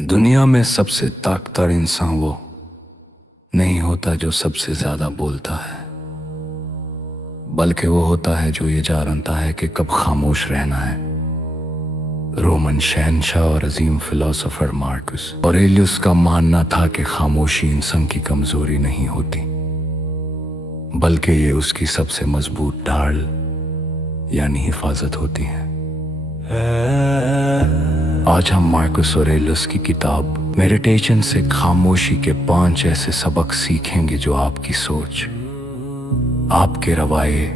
दुनिया में सबसे ताकतवर इंसान वो नहीं होता जो सबसे ज्यादा बोलता है, बल्कि वो होता है जो ये जानता है कि कब खामोश रहना है। रोमन शहनशाह और अजीम फिलोसोफर मार्कस ऑरेलियस का मानना था कि खामोशी इंसान की कमजोरी नहीं होती, बल्कि ये उसकी सबसे मजबूत ढाल यानी हिफाजत होती है। आज हम मार्कस ऑरेलियस की किताब मेडिटेशन से खामोशी के 5 ऐसे सबक सीखेंगे जो आपकी सोच, आपके रवैये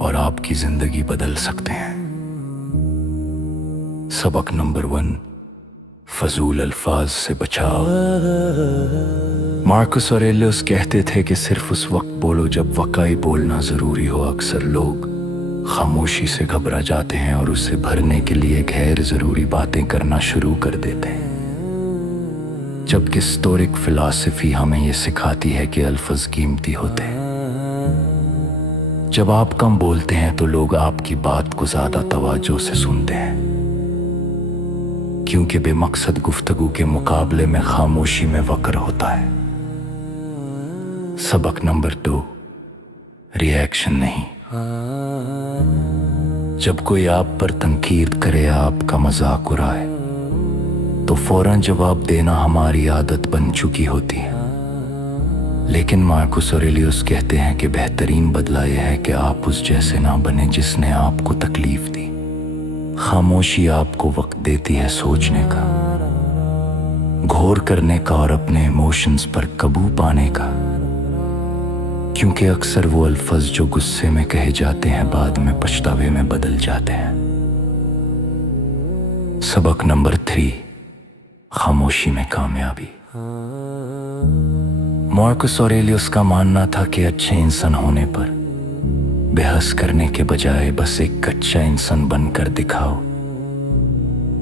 और आपकी जिंदगी बदल सकते हैं। सबक नंबर 1, फजूल अल्फाज से बचाव। मार्कस ऑरेलियस कहते थे कि सिर्फ उस वक्त बोलो जब वाकई बोलना जरूरी हो। अक्सर लोग खामोशी से घबरा जाते हैं और उसे भरने के लिए गैर जरूरी बातें करना शुरू कर देते हैं, जबकि स्टोइक फिलॉसफी हमें यह सिखाती है कि अल्फाज कीमती होते हैं। जब आप कम बोलते हैं तो लोग आपकी बात को ज्यादा तवज्जो से सुनते हैं, क्योंकि बेमकसद गुफ्तगू के मुकाबले में खामोशी में वक्र होता है। सबक नंबर 2, रिएक्शन नहीं। जब कोई आप पर तनकीद करे या आपका मजाक उड़ाए तो फौरन जवाब देना हमारी आदत बन चुकी होती है, लेकिन मार्कस ऑरेलियस कहते हैं कि बेहतरीन बदला यह है कि आप उस जैसे ना बने जिसने आपको तकलीफ दी। खामोशी आपको वक्त देती है सोचने का, गौर करने का और अपने इमोशंस पर काबू पाने का, क्योंकि अक्सर वो अल्फाज जो गुस्से में कहे जाते हैं बाद में पछतावे में बदल जाते हैं। सबक नंबर 3, खामोशी में कामयाबी। मार्कस ऑरेलियस का मानना था कि अच्छे इंसान होने पर बहस करने के बजाय बस एक कच्चा इंसान बनकर दिखाओ।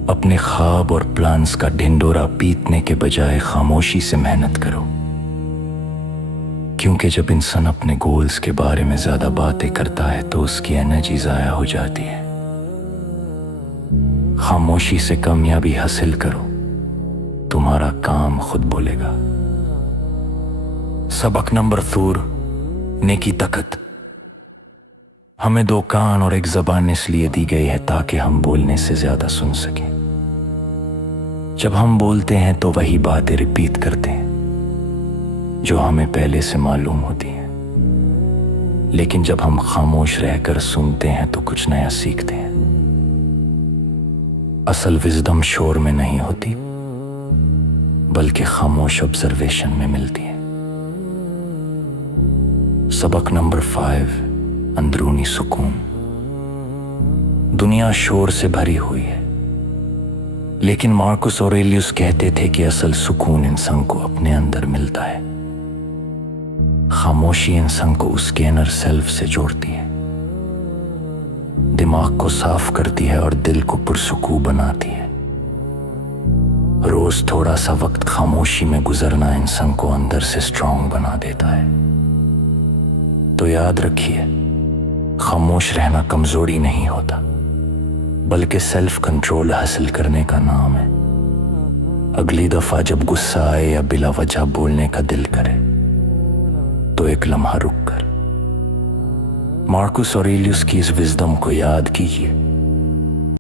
अपने ख्वाब और प्लान्स का ढिंडोरा पीटने के बजाय खामोशी से मेहनत करो, क्योंकि जब इंसान अपने गोल्स के बारे में ज्यादा बातें करता है तो उसकी एनर्जी जाया हो जाती है। खामोशी से कामयाबी हासिल करो, तुम्हारा काम खुद बोलेगा। सबक नंबर 4, नेकी ताकत। हमें 2 कान और 1 ज़बान इसलिए दी गई है ताकि हम बोलने से ज्यादा सुन सकें। जब हम बोलते हैं तो वही बातें रिपीट करते हैं जो हमें पहले से मालूम होती हैं, लेकिन जब हम खामोश रहकर सुनते हैं तो कुछ नया सीखते हैं। असल विजडम शोर में नहीं होती, बल्कि खामोश ऑब्जर्वेशन में मिलती है। सबक नंबर 5, अंदरूनी सुकून। दुनिया शोर से भरी हुई है, लेकिन मार्कस ऑरेलियस कहते थे कि असल सुकून इंसान को अपने अंदर मिलता है। खामोशी इंसान को उसके इनर सेल्फ से जोड़ती है, दिमाग को साफ करती है और दिल को पुरसुकून बनाती है। रोज थोड़ा सा वक्त खामोशी में गुजरना इंसान को अंदर से स्ट्रांग बना देता है। तो याद रखिए, खामोश रहना कमजोरी नहीं होता, बल्कि सेल्फ कंट्रोल हासिल करने का नाम है। अगली दफा जब गुस्सा आए या बिला वजह बोलने का दिल करे तो एक लम्हा रुक कर मार्कस ऑरेलियस की इस विजडम को याद कीजिए